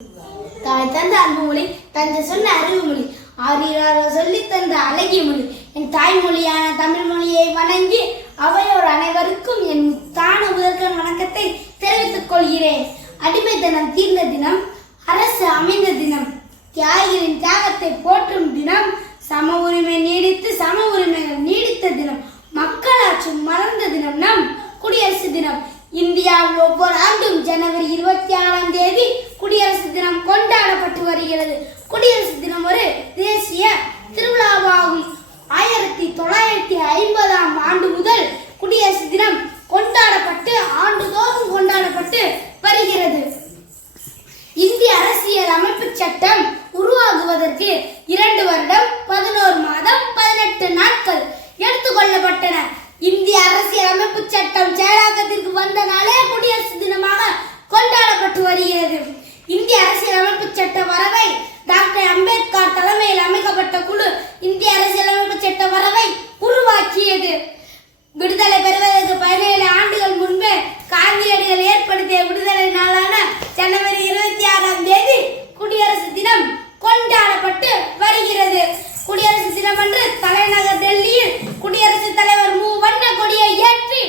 தாய் தந்த அன்பு மொழி, தந்தை சொன்ன அறிவு மொழி, ஆரியராக சொல்லி தந்த அழகிய மொழி. என் தாய்மொழியான தமிழ் மொழியை வணங்கி அவையோர் அனைவருக்கும் என் தான முதற்கண் வணக்கத்தை தெரிவித்துக் கொள்கிறேன். அடிமை தினம் தீர்ந்த தினம், அரசு அமைந்த தினம், தியாகிகளின் தியாகத்தை போற்றும் தினம், சம உரிமை நீடித்து சம உரிமைகள் நீடித்த தினம், மக்களாட்சி மலர்ந்த தினம் நம் குடியரசு தினம். இந்தியாவில் ஒவ்வொரு ஆண்டும் ஜனவரி 26ஆம் தேதி குடியரசு தினம் கொண்டாடப்பட்டு வருகிறது. குடியரசு தினம் ஒரு தேசிய திருவிழாவாகும். 1950ஆம் ஆண்டு முதல் குடியரசு தினம் கொண்டாடப்பட்டு ஆண்டுதோறும் கொண்டாடப்பட்டு வருகிறது. இந்திய அரசியல் அமைப்பு சட்டம் உருவாகுவதற்கு 2 வருடம் 11 மாதம் 18 நாட்கள் எடுத்துக்கொள்ளப்பட்டன. இந்திய அரசியல் அமைப்பு சட்டம் செயலாக்கத்திற்கு வந்த நாளே குடியரசு தினமாக கொண்டாடப்பட்டு வருகிறது. இந்திய அரசியல் அமைப்பு சட்ட வரவை டாக்டர் அம்பேத்கர் தலைமையில் அமைக்கப்பட்ட குழு இந்திய அரசியல் அமைப்பு சட்ட வரவை உருவாக்கியது. விடுதலை பெறுவதற்கு 17 ஆண்டுகள் முன்பே காந்தியடிகள் ஏற்படுத்திய விடுதலை நாளான ஜனவரி 26ஆம் தேதி குடியரசு தினம் கொண்டாடப்பட்டு வருகிறது. குடியரசு தினம் அன்று தலைநகர் டெல்லியில் குடியரசுத் தலைவர் வண்ண கொடியை ஏற்றி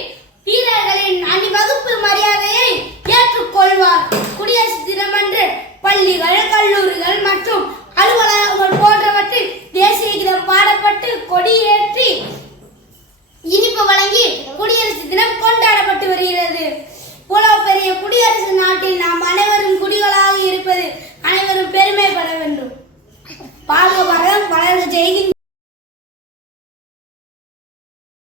வீரர்களின் அணிவகுப்பு மரியாதையை ஏற்றுக்கொள்வார். குடியரசு தினம் அன்று பள்ளிகள், கல்லூரிகள் மற்றும் அலுவலகங்கள் போன்றவற்றில் தேசிய கீதம் பாடப்பட்டு கொடியேற்றி இனிப்பு வழங்கி குடியரசு தினம் கொண்டாடப்பட்டு வருகிறது. இவ்வளவு பெரிய குடியரசு நாட்டில் நாம் அனைவரும் குடிகளாக இருப்பது அனைவரும் பெருமைப்பட வேண்டும். வாழ்க வளர்க, வளர்க, ஜெய் ஹிந்த்.